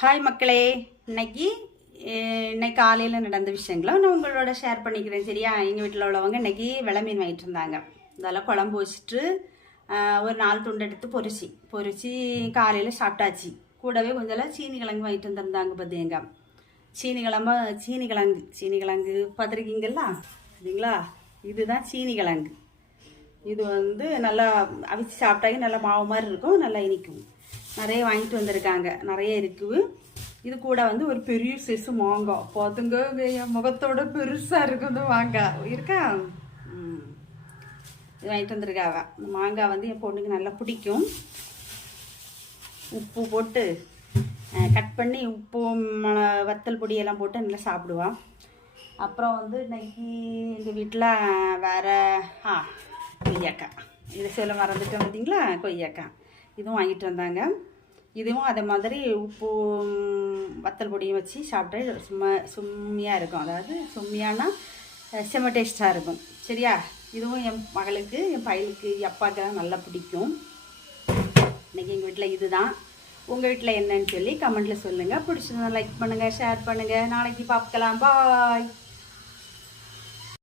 Hi மக்களே. இன்னைக்கு காலையில் நடந்த விஷயங்களை நான் உங்களோட ஷேர் பண்ணிக்கிறேன். சரியா? எங்கள் வீட்டில் உள்ளவங்க இன்னைக்கு வெலை மீன் வாங்கிட்டு இருந்தாங்க. இதெல்லாம் குழம்பு வச்சுட்டு ஒரு 4 துண்டு எடுத்து பொரிச்சு காலையில் சாப்பிட்டாச்சு. கூடவே கொஞ்சம் சீனி கிழங்கு வாங்கிட்டு வந்துருந்தாங்க. பார்த்தீங்க, சீனி கிழங்கு பார்த்துருக்கீங்களா? சரிங்களா? இதுதான் சீனி கிழங்கு. இது நல்லா அவிச்சு சாப்பிட்டாங்க. நல்லா மாவு மாதிரி இருக்கும், நல்லா இனிக்கும். நிறைய வாங்கிட்டு வந்திருக்காங்க, நிறைய இருக்குது. இது கூட ஒரு பெரிய சைஸு மாங்காய் பார்த்துங்க. என் முகத்தோட பெருசாக இருக்கும் இந்த மாங்காய் இருக்கா. இது வாங்கிட்டு வந்திருக்காவ. இந்த மாங்காய் என் பொண்ணுக்கு நல்லா பிடிக்கும். உப்பு போட்டு கட் பண்ணி உப்பு வத்தல் பொடியெல்லாம் போட்டு நல்லா சாப்பிடுவான். அப்புறம் இன்னைக்கு எங்கள் வீட்டில் வேறு கொய்யாக்காய், இது சொல்ல மறந்துட்டோம் பார்த்தீங்களா? கொய்யாக்காய் இதுவும் வாங்கிட்டு வந்தாங்க. இதுவும் அதே மாதிரி உப்பு வத்தல் பொடியும் வச்சு சாப்பிட்டா சும்மியாக இருக்கும். அதாவது சும்மியானா செம்ம டேஸ்ட்டாக இருக்கும். சரியா? இதுவும் என் மகளுக்கு, என் பையனுக்கு, அப்பாக்கெல்லாம் நல்லா பிடிக்கும். இன்றைக்கி எங்கள் வீட்டில் இதுதான். உங்கள் வீட்டில் என்னன்னு சொல்லி கமெண்ட்டில் சொல்லுங்கள். பிடிச்சிருந்தா லைக் பண்ணுங்கள், ஷேர் பண்ணுங்கள். நாளைக்கு பார்க்கலாம். பாய்.